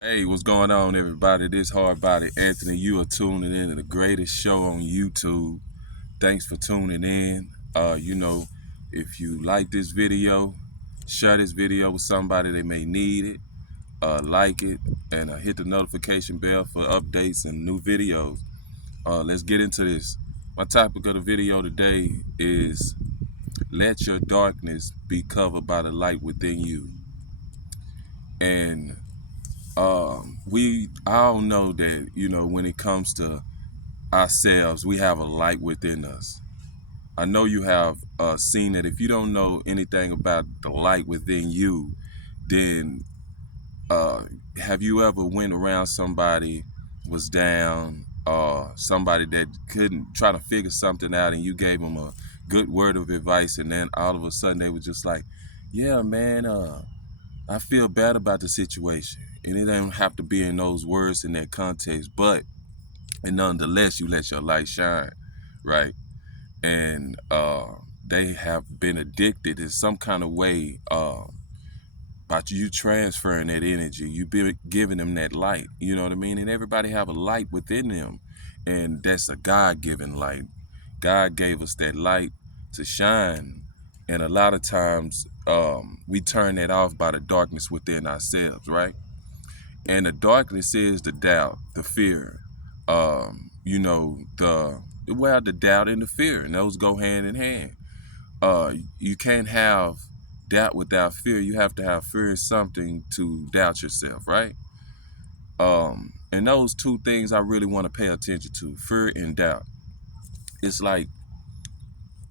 Hey, what's going on, everybody? This Hard Body Anthony. You are tuning in to the greatest show on YouTube. Thanks for tuning in. If you like this video, share this video with somebody that may need it. Like it and hit the notification bell for updates and new videos. Let's get into this. My topic of the video today is let your darkness be covered by the light within you. And we all know that, when it comes to ourselves, we have a light within us. I know you have seen that. If you don't know anything about the light within you, then uh, have you ever went around somebody was down, somebody that couldn't try to figure something out, and you gave them a good word of advice, and then all of a sudden they were just like, yeah, man, I feel bad about the situation. And it don't have to be in those words in that context, but and nonetheless, you let your light shine, right? And they have been addicted in some kind of way by you transferring that energy. You be giving them that light, you know what I mean? And everybody have a light within them, and that's a God-given light. God gave us that light to shine, and a lot of times we turn that off by the darkness within ourselves, right? And the darkness is the doubt, the fear, the doubt and the fear, and those go hand in hand. You can't have doubt without fear. You have to have fear of something to doubt yourself, right? And those two things I really want to pay attention to, fear and doubt. It's like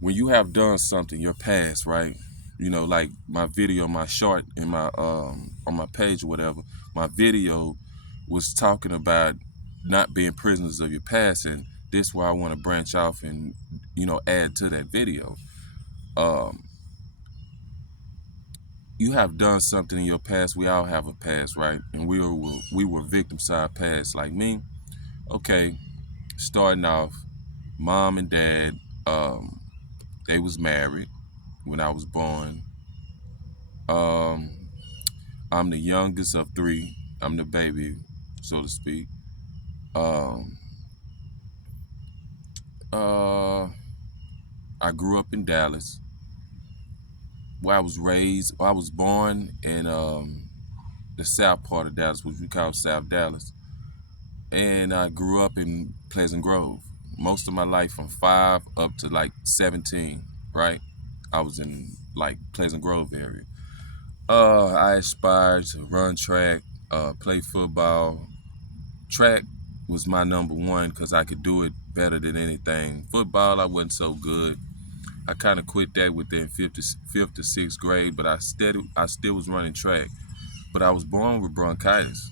when you have done something, your past, right? Like my video, my short in my on my page or whatever, my video was talking about not being prisoners of your past, and this is where I want to branch off and add to that video. Um, you have done something in your past. We all have a past, right? And we were victims to our past. Like me, okay, starting off, mom and dad, they was married when I was born. Um, I'm the youngest of three. I'm the baby, so to speak. Um, uh, I grew up in Dallas, where I was raised. I was born in the south part of Dallas, which we call South Dallas, and I grew up in Pleasant Grove. Most of my life, from 5 up to like 17, right? I was in like Pleasant Grove area. I aspired to run track, play football. Track was my number one because I could do it better than anything. Football, I wasn't so good. I kind of quit that within fifth to sixth grade, but I still was running track. But I was born with bronchitis,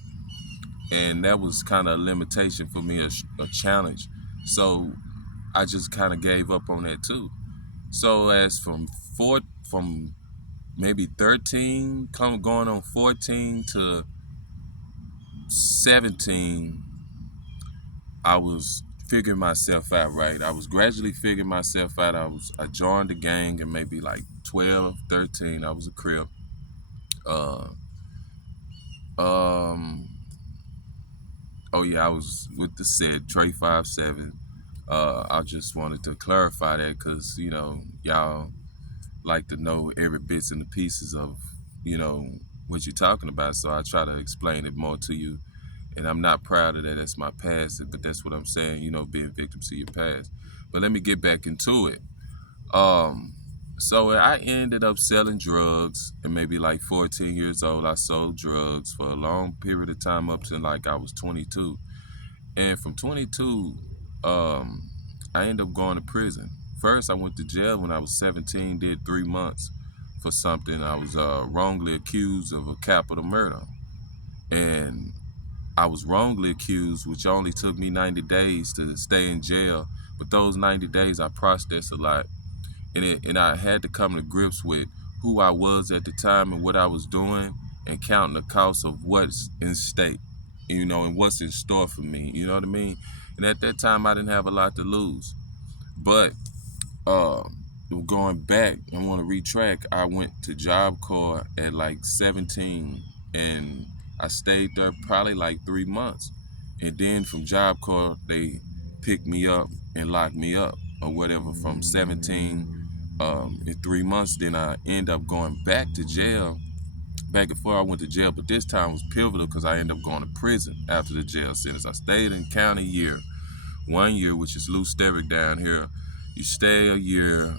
and that was kind of a limitation for me, a challenge. So I just kind of gave up on that too. So as from maybe 13, going on 14 to 17, I was figuring myself out, right? I was gradually figuring myself out. I joined the gang and maybe like 12, 13, I was a crip. Uh, um, oh yeah, I was with the set, Trey 5'7". I just wanted to clarify that because, y'all like to know every bits and the pieces of, you know, what you're talking about. So I try to explain it more to you. And I'm not proud of that. That's my past, but that's what I'm saying, being victims to your past. But let me get back into it. Um, so I ended up selling drugs, and maybe like 14 years old, I sold drugs for a long period of time up to like I was 22. And from 22, um, I ended up going to prison. First, I went to jail when I was 17, did 3 months for something. I was wrongly accused of a capital murder. And I was wrongly accused, which only took me 90 days to stay in jail. But those 90 days, I processed a lot. And I had to come to grips with who I was at the time and what I was doing, and counting the cost of what's in stake, and what's in store for me, you know what I mean? And at that time, I didn't have a lot to lose. But uh, going back, I want to retrack. I went to Job Corps at like 17, and I stayed there probably like 3 months. And then from Job Corps, they picked me up and locked me up or whatever from 17 in 3 months. Then I end up going back to jail. Back and forth, I went to jail, but this time was pivotal because I ended up going to prison after the jail sentence. I stayed in county year, 1 year, which is Lou Sterrick down here. You stay a year.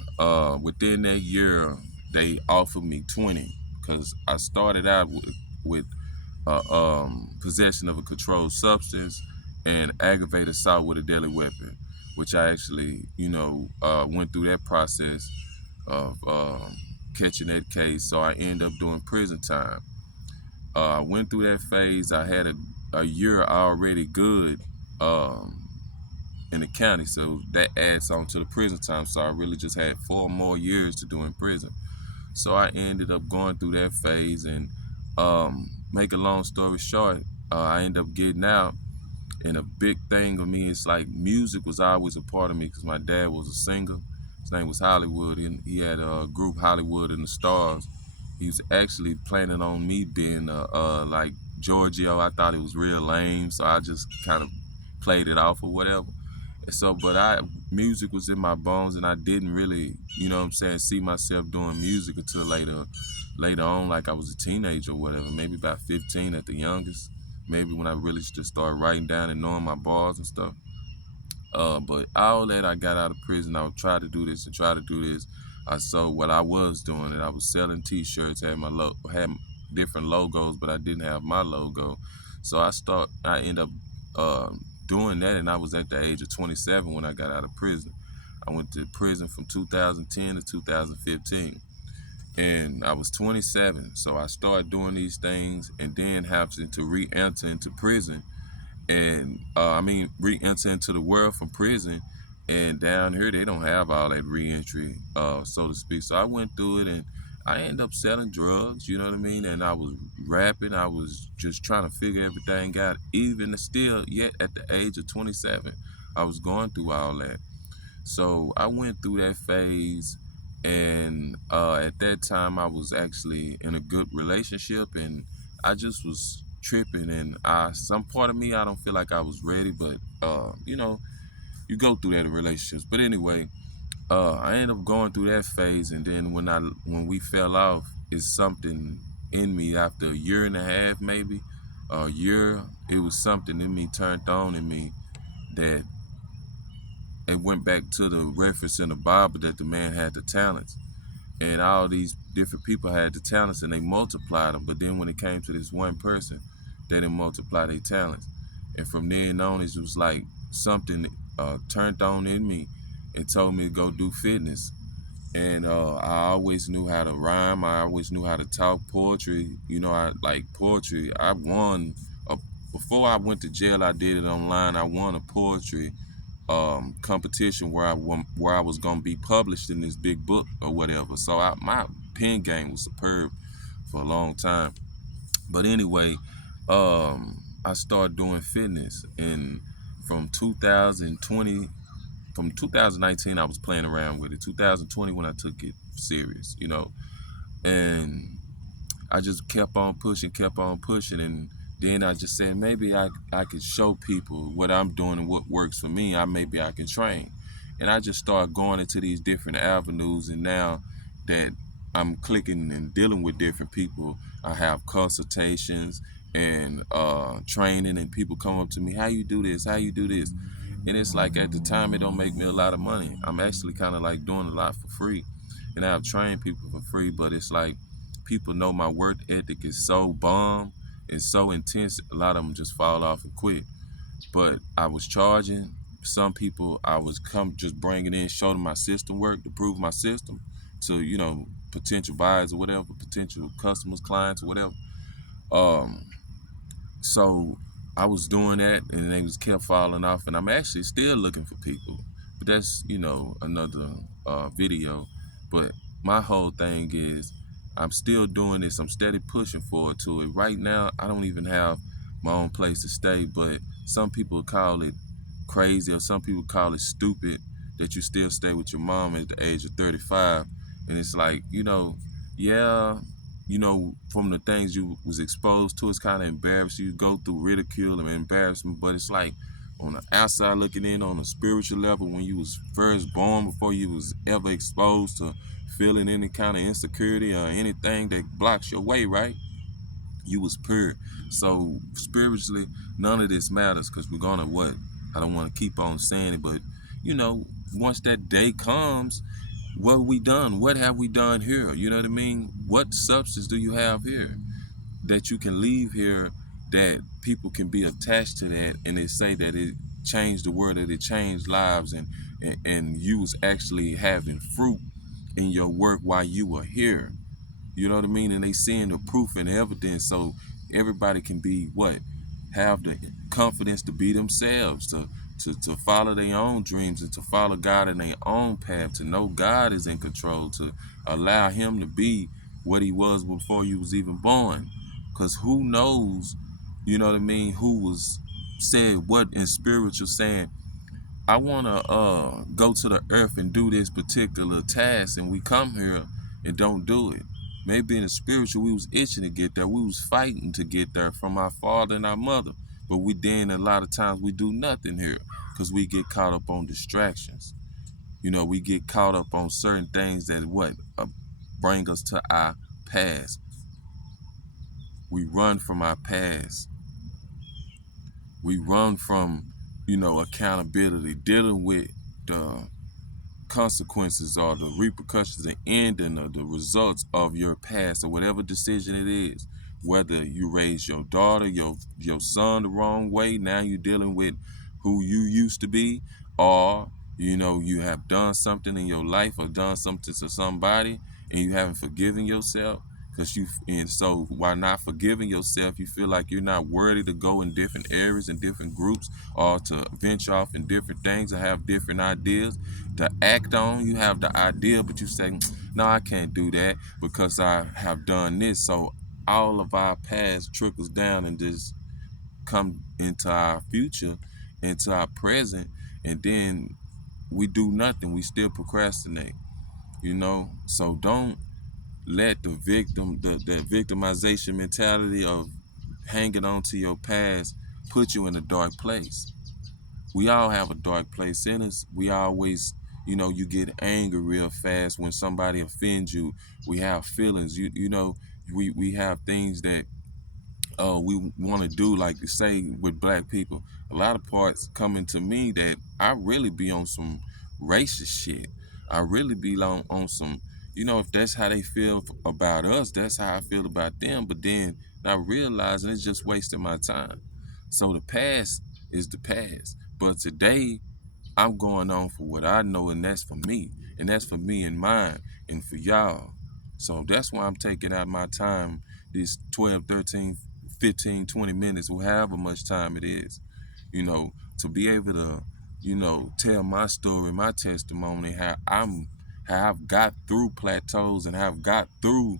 Within that year, they offered me 20 because I started out with possession of a controlled substance and aggravated assault with a deadly weapon, which I actually, went through that process of catching that case. So I ended up doing prison time. I went through that phase. I had a year already good in the county, so that adds on to the prison time. So I really just had 4 more years to do in prison. So I ended up going through that phase, and make a long story short, I ended up getting out. And a big thing of me is like music was always a part of me because my dad was a singer. His name was Hollywood, and he had a group, Hollywood and the Stars. He was actually planning on me being like Giorgio. I thought it was real lame, so I just kind of played it off or whatever. And so, music was in my bones, and I didn't really, see myself doing music until later on, like I was a teenager or whatever, maybe about 15 at the youngest. Maybe when I really just started writing down and knowing my bars and stuff. But all that, I got out of prison, I would try to do this and try to do this. I sold what I was doing, and I was selling T-shirts, had different logos, but I didn't have my logo. So I ended up doing that, and I was at the age of 27 when I got out of prison. I went to prison from 2010 to 2015. And I was 27, so I started doing these things, and then having to re-enter into prison, and re-enter into the world from prison. And down here, they don't have all that re-entry, so to speak. So I went through it, and I ended up selling drugs, you know what I mean? And I was rapping. I was just trying to figure everything out. Even still, yet at the age of 27, I was going through all that. So I went through that phase, and at that time I was actually in a good relationship, and I just was tripping. And some part of me, I don't feel like I was ready, but you go through that in relationships. But anyway, I ended up going through that phase, and then when we fell off, is something in me after a year and a half, maybe a year. It was something in me turned on in me that it went back to the reference in the Bible that the man had the talents, and all these different people had the talents, and they multiplied them. But then when it came to this one person, they didn't multiply their talents. And from then on, it was like something turned on in me and told me to go do fitness. And I always knew how to rhyme. I always knew how to talk poetry. I like poetry. Before I went to jail, I did it online. I won a poetry competition where I was gonna be published in this big book or whatever. So my pen game was superb for a long time. But anyway, I started doing fitness, and from 2020, from 2019, I was playing around with it. 2020, when I took it serious, and I just kept on pushing, and then I just said maybe I could show people what I'm doing and what works for me. Maybe I can train, and I just started going into these different avenues. And now that I'm clicking and dealing with different people, I have consultations and training, and people come up to me, how you do this, and it's like at the time it don't make me a lot of money. I'm actually kind of like doing a lot for free, and I've trained people for free, but it's like people know my work ethic is so bomb and so intense, a lot of them just fall off and quit. But I was charging some people. I was just bringing in, show them my system work to prove my system to potential buyers or whatever, potential customers, clients or whatever. So I was doing that, and they was kept falling off, and I'm actually still looking for people, but that's another video. But my whole thing is I'm still doing this. I'm steady pushing forward to it. Right now, I don't even have my own place to stay, but some people call it crazy, or some people call it stupid that you still stay with your mom at the age of 35. And it's like, yeah, you know, from the things you was exposed to, it's kind of embarrassing. You go through ridicule and embarrassment, but it's like on the outside looking in on a spiritual level, when you was first born, before you was ever exposed to feeling any kind of insecurity or anything that blocks your way, right? You was pure. So spiritually, none of this matters, because we're gonna what? I don't want to keep on saying it, but you know, once that day comes, what we done? What have we done here? You know what I mean? What substance do you have here that you can leave here that people can be attached to that, and they say that it changed the world, that it changed lives, and you was actually having fruit in your work while you were here. You know what I mean? And they seeing the proof and the evidence, so everybody can be what? Have the confidence to be themselves, to follow their own dreams, and to follow God in their own path, to know God is in control, to allow him to be what he was before you was even born. Because who knows, you know what I mean, who was said what in spiritual, saying, I want to go to the earth and do this particular task, and we come here and don't do it. Maybe in the spiritual, we was itching to get there. We was fighting to get there from our father and our mother. But we then, a lot of times, we do nothing here because we get caught up on distractions. You know, we get caught up on certain things that what? Bring us to our past. We run from our past. We run from, you know, accountability, dealing with the consequences or the repercussions and ending of the results of your past or whatever decision it is. Whether you raise your daughter, your son the wrong way, now you're dealing with who you used to be, or you know, you have done something in your life or done something to somebody and you haven't forgiven yourself. Because you, and so while not forgiving yourself, you feel like you're not worthy to go in different areas and different groups, or to venture off in different things, or have different ideas to act on. You have the idea, but you say, no, I can't do that because I have done this. So all of our past trickles down and just come into our future, into our present, and then we do nothing. We still procrastinate, you know? So don't let the victimization mentality of hanging on to your past put you in a dark place. We all have a dark place in us. We always, you know, you get angry real fast when somebody offends you. We have feelings. You know, we have things that we want to do, like you say with black people. A lot of parts coming to me that I really be on some racist shit. I really be on some, you know, if that's how they feel about us, that's how I feel about them. But then not realizing it's just wasting my time. So the past is the past. But today I'm going on for what I know, and that's for me. And that's for me and mine and for y'all. So that's why I'm taking out my time, these 12, 13, 15, 20 minutes, or however much time it is, you know, to be able to, you know, tell my story, my testimony, how I've got through plateaus and have got through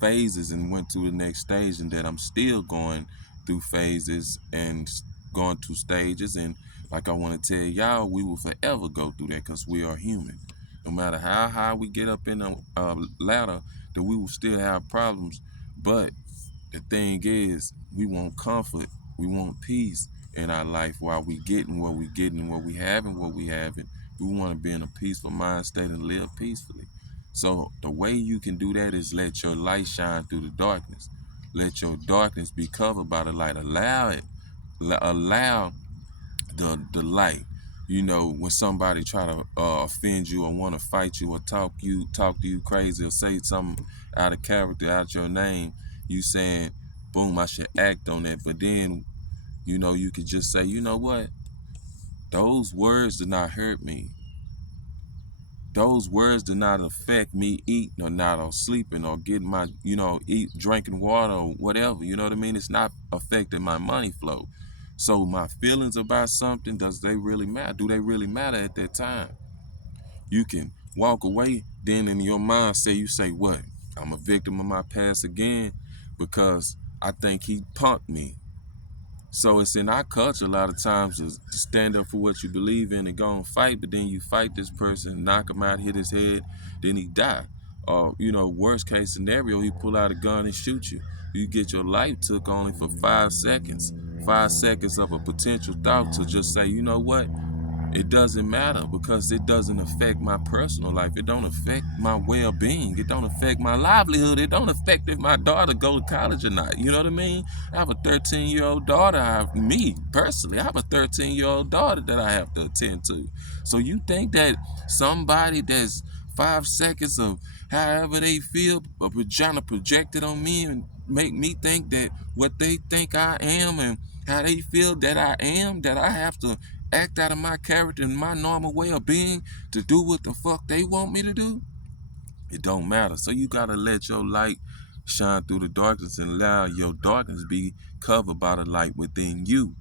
phases and went to the next stage, and that I'm still going through phases and going through stages. And like I want to tell y'all, we will forever go through that because we are human. No matter how high we get up in the ladder, that we will still have problems. But the thing is, we want comfort, we want peace in our life while we getting what we getting, what we having, what we having. We want to be in a peaceful mind state and live peacefully. So the way you can do that is let your light shine through the darkness. Let your darkness be covered by the light. Allow it. Allow the light. You know, when somebody try to offend you or want to fight you or talk to you crazy or say something out of character, out your name, you saying, boom, I should act on that. But then, you know, you could just say, you know what? Those words did not hurt me. Those words did not affect me eating or not, or sleeping or getting my, you know, drinking water or whatever. You know what I mean? It's not affecting my money flow. So my feelings about something, does they really matter? Do they really matter at that time? You can walk away, then in your mind you say, what? I'm a victim of my past again because I think he punked me. So it's in our culture a lot of times to stand up for what you believe in and go and fight, but then you fight this person, knock him out, hit his head, then he die. Or, you know, worst case scenario, he pull out a gun and shoot you. You get your life took only for 5 seconds. 5 seconds of a potential thought to just say, you know what? It doesn't matter because it doesn't affect my personal life. It don't affect my well-being. It don't affect my livelihood. It don't affect if my daughter go to college or not. You know what I mean? I have a 13-year-old daughter. Me, personally, I have a 13-year-old daughter that I have to attend to. So you think that somebody that's 5 seconds of however they feel trying to project it on me and make me think that what they think I am and how they feel that I am, that I have to act out of my character and my normal way of being to do what the fuck they want me to do? It don't matter. So you gotta let your light shine through the darkness and allow your darkness be covered by the light within you.